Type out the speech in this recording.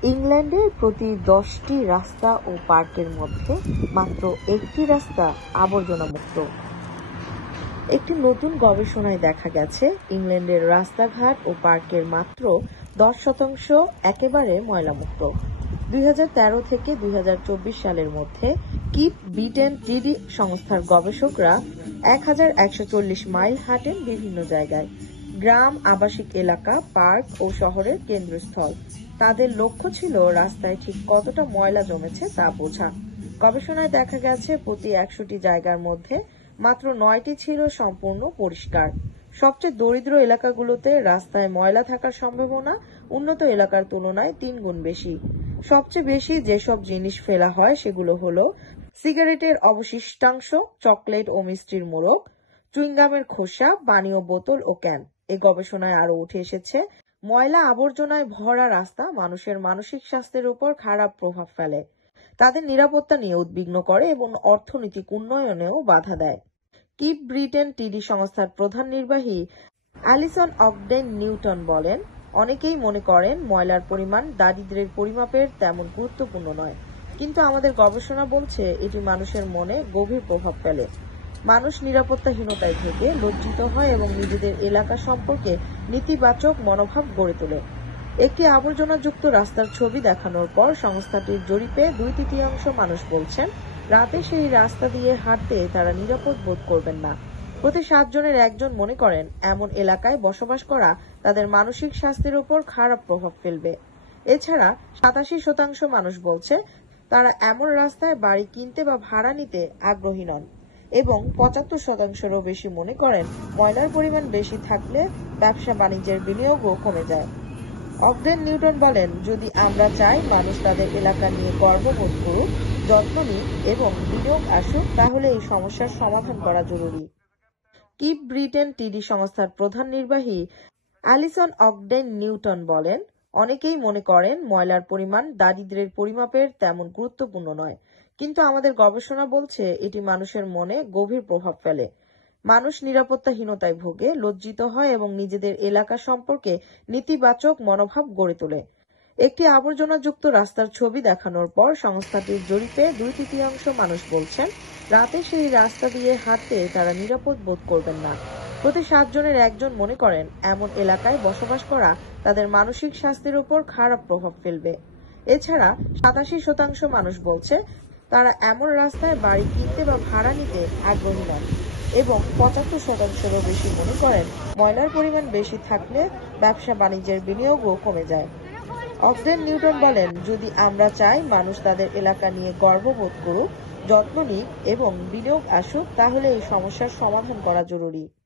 ইংল্যান্ডের প্রতি 10টি রাস্তা ও পার্কের মধ্যে মাত্র একটি রাস্তা আবর্জনামুক্ত। একটি নতুন গবেষণায় দেখা গেছে, ইংল্যান্ডের রাস্তাঘাট ও পার্কের মাত্র 10% একেবারে ময়লামুক্ত। 2013 থেকে 2024 সালের মধ্যে কিপ ব্রিটেন টিডি সংস্থার গবেষকরা 1140 মাইল হাঁটেন বিভিন্ন জায়গায়, গ্রাম, আবাসিক এলাকা, পার্ক ও শহরের কেন্দ্রস্থল। তাদের লক্ষ্য ছিল রাস্তায় ঠিক কতটা ময়লা জমেছে তা বোঝা। গবেষণায় দেখা গেছে, প্রতি 100টি জায়গার মধ্যে মাত্র 9টি ছিল সম্পূর্ণ পরিষ্কার। সবচেয়ে দরিদ্র এলাকাগুলোতে রাস্তায় ময়লা থাকার সম্ভাবনা উন্নত এলাকার তুলনায় 3 গুণ বেশি। সবচেয়ে বেশি যেসব জিনিস ফেলা হয় সেগুলো হলো সিগারেটের অবশিষ্টাংশ, চকলেট ও মিষ্টির মোড়ক, চুইংগামের খোসা, পানীয় বোতল ও ক্যান। এই গবেষণায় আরো উঠে এসেছে, ময়লা আবর্জনায় ভরা রাস্তা মানুষের মানসিক স্বাস্থ্যের উপর খারাপ প্রভাব ফেলে, তাদের নিরাপত্তা নিয়ে উদ্বিগ্ন করে এবং অর্থনৈতিক উন্নয়নেও বাধা দেয়। কিপ ব্রিটেন টিডি সংস্থার প্রধান নির্বাহী অ্যালিসন অগডেন নিউটন বলেন, অনেকেই মনে করেন ময়লার পরিমাণ দারিদ্র্যের পরিমাপের তেমন গুরুত্বপূর্ণ নয়, কিন্তু আমাদের গবেষণা বলছে এটি মানুষের মনে গভীর প্রভাব ফেলে। মানুষ নিরাপত্তাহীনতায় ভোগে, লজ্জিত হয় এবং নিজেদের এলাকা সম্পর্কে নেতিবাচক মনোভাব গড়ে তোলে। একটি আবর্জনাযুক্ত রাস্তার ছবি দেখানোর পর সংস্থাটির জরিপে 2/3 মানুষ বলছেন রাতে সেই রাস্তা দিয়ে হাঁটতে তারা নিরাপদ বোধ করবেন না। প্রতি 7 জনের 1 জন মনে করেন এমন এলাকায় বসবাস করা তাদের মানসিক স্বাস্থ্যের উপর খারাপ প্রভাব ফেলবে। এছাড়া 87% মানুষ বলছে তারা এমন রাস্তায় বাড়ি কিনতে বা ভাড়া নিতে আগ্রহী নন এবং 75%-এরও বেশি মনে করেন ময়লার পরিমাণ বেশি থাকলে ব্যবসা বাণিজ্যের বিনিয়োগও কমে যায়। অগডেন নিউটন বলেন, যদি আমরা চাই মানুষ তাদের এলাকা নিয়ে গর্ববোধ করুক, যত্ন নিক এবং বিনিয়োগ আসুক, তাহলে এই সমস্যার সমাধান করা জরুরি। কিপ ব্রিটেন টিডি সংস্থার প্রধান নির্বাহী অ্যালিসন অগডেন নিউটন বলেন, অনেকেই মনে করেন ময়লার পরিমাণ দারিদ্র্যের পরিমাপের তেমন গুরুত্বপূর্ণ নয়, কিন্তু আমাদের গবেষণা বলছে এটি মানুষের মনে গভীর প্রভাব ফেলে। মানুষ নিরাপত্তাহীনতায় ভোগে, লজ্জিত হয় এবং নিজেদের এলাকা সম্পর্কে নেতিবাচক মনোভাব গড়ে তোলে। একটি আবর্জনাযুক্ত রাস্তার ছবি দেখানোর পর সংস্থাটির জরিপে 2/3 মানুষ বলছেন রাতে সেই রাস্তা দিয়ে হাঁটতে তারা নিরাপদ বোধ করবেন না। প্রতি 7 জনের 1 জন মনে করেন এমন এলাকায় বসবাস করা তাদের মানসিক স্বাস্থ্যের উপর খারাপ প্রভাব ফেলবে। এছাড়া 87% মানুষ বলছে তারা এমন রাস্তায় বাড়ি কিনতে বা ভাড়া নিতে আগ্রহী নন এবং 75%-এরও বেশি মনে করেন ময়লার পরিমাণ বেশি থাকলে ব্যবসা বাণিজ্যের বিনিয়োগও কমে যায়। অগডেন নিউটন বলেন, যদি আমরা চাই মানুষ তাদের এলাকা নিয়ে গর্ববোধ করুক, যত্ন নিক এবং বিনিয়োগ আসুক, তাহলে এই সমস্যার সমাধান করা জরুরি।